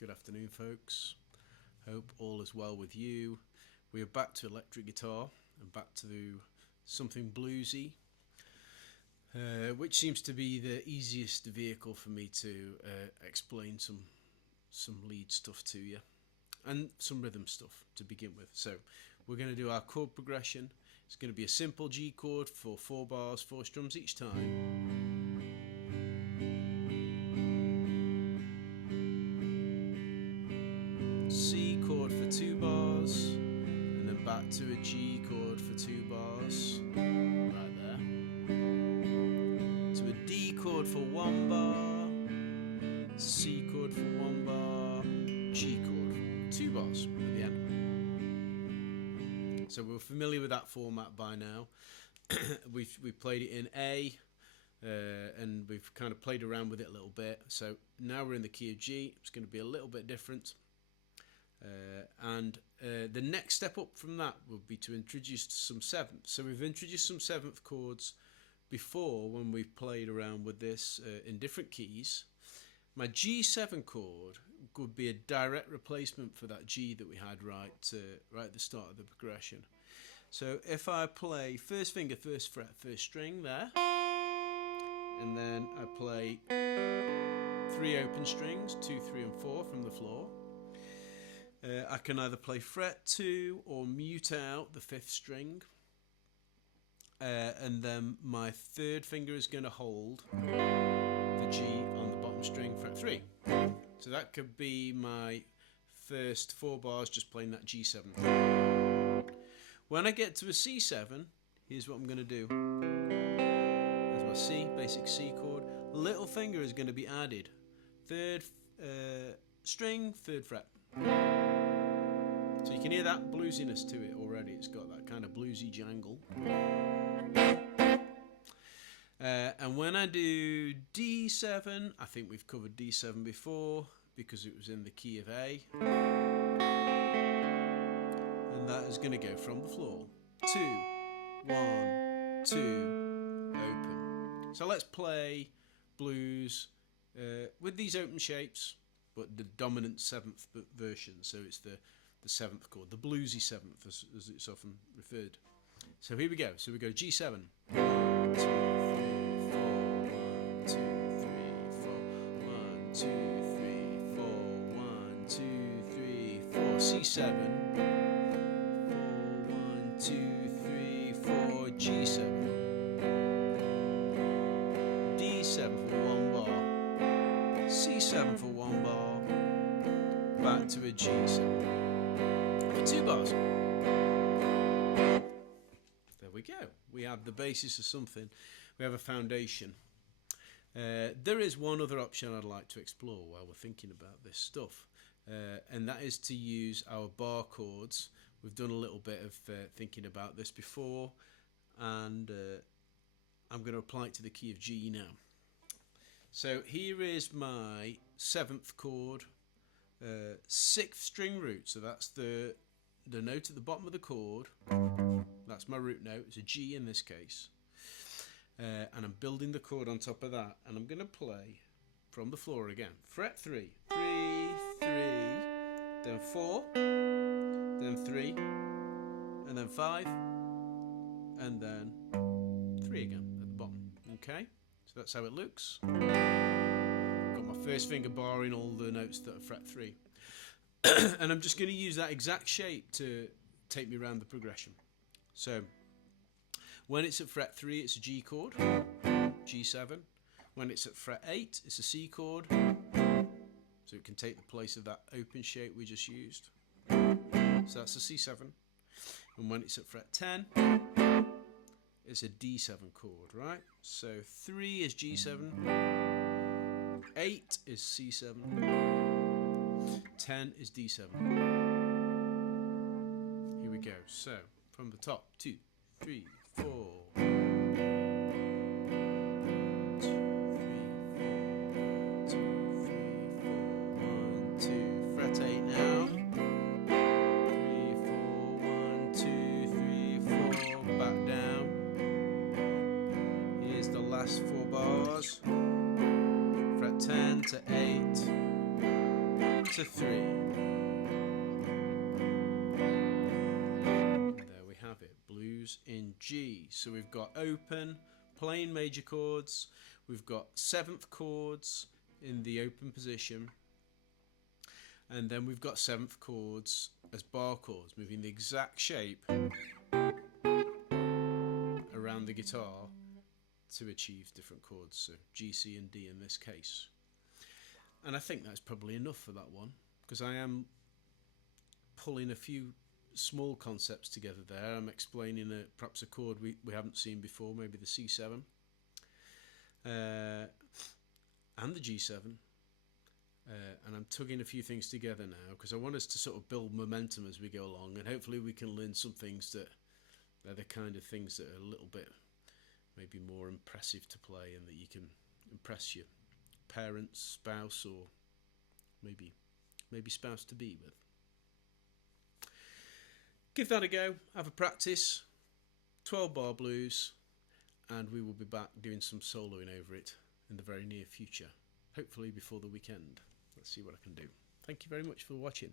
Good afternoon, folks. Hope all is well with you. We are back to electric guitar and back to something bluesy, which seems to be the easiest vehicle for me to explain some lead stuff to you and some rhythm stuff to begin with. So we're going to do our chord progression. It's going to be a simple G chord for 4 bars, 4 strums each time. C chord for 2 bars, and then back to a G chord for 2 bars, right there, to a D chord for 1 bar, C chord for 1 bar, G chord for 2 bars at the end. So we're familiar with that format by now. we've played it in A, and we've kind of played around with it a little bit. So now we're in the key of G. It's going to be a little bit different. The next step up from that will be to introduce some sevenths. So we've introduced some seventh chords before when we've played around with this in different keys. My G7 chord would be a direct replacement for that G that we had right at the start of the progression. So if I play first finger, first fret, first string there, and then I play 3 open strings, 2, 3 and 4 from the floor. I can either play fret 2 or mute out the 5th string, and then my 3rd finger is going to hold the G on the bottom string, fret 3. So that could be my first 4 bars just playing that G7. When I get to a C7, here's what I'm going to do. There's my C, basic C chord. Little finger is going to be added. 3rd string, 3rd fret. So you can hear that bluesiness to it already. It's got that kind of bluesy jangle. And when I do D7, I think we've covered D7 before because it was in the key of A. And that is going to go from the floor. 2, 1, 2, open. So let's play blues with these open shapes, but the dominant 7th version. So it's the 7th chord, the bluesy 7th as it's often referred. So here we go. So we go G7. 1, 2, 3, 4. 1, 2, 3, 4. 1, 2, 3, 4. 1, 2, 3, 4. C7. 4, 1, 2, 3, 4. G7. D7 for 1 bar. C7 for 1 bar. Back to a G7. 2 bars. There we go. We have the basis of something. We have a foundation. There is one other option I'd like to explore while we're thinking about this stuff, and that is to use our bar chords. We've done a little bit of thinking about this before, and I'm going to apply it to the key of G now. So here is my 7th chord, 6th string root. So that's the note at the bottom of the chord. That's my root note. It's a G in this case, and I'm building the chord on top of that, and I'm going to play from the floor again. Fret 3, 3, 3, then 4, then 3, and then 5, and then 3 again at the bottom. Okay, so that's how it looks. Got my first finger barring all the notes that are fret 3. And I'm just going to use that exact shape to take me around the progression. So when it's at fret 3, it's a G chord, G7. When it's at fret 8, it's a C chord, so it can take the place of that open shape we just used. So that's a C7. And when it's at fret 10, it's a D7 chord, right? So 3 is G7, 8 is C7, 10 is D7. Here we go. So from the top, 2, 3, 4. 2, 3, 4. 1, 2. Fret 8 now. 3, 4. 1, 2, 3, 4. Back down. Here's the last 4 bars. Fret 10 to 8. that's a 3. And there we have it, blues in G. So we've got open, plain major chords, we've got 7th chords in the open position, and then we've got 7th chords as bar chords, moving the exact shape around the guitar to achieve different chords, so G, C and D in this case. And I think that's probably enough for that one, because I am pulling a few small concepts together there. I'm explaining perhaps a chord we haven't seen before, maybe the C7 and the G7, and I'm tugging a few things together now because I want us to sort of build momentum as we go along, and hopefully we can learn some things that are the kind of things that are a little bit maybe more impressive to play, and that you can impress your parents, spouse, or maybe spouse to be with. Give that a go, have a practice, 12 bar blues, and we will be back doing some soloing over it in the very near future, hopefully before the weekend. Let's see what I can do. Thank you very much for watching.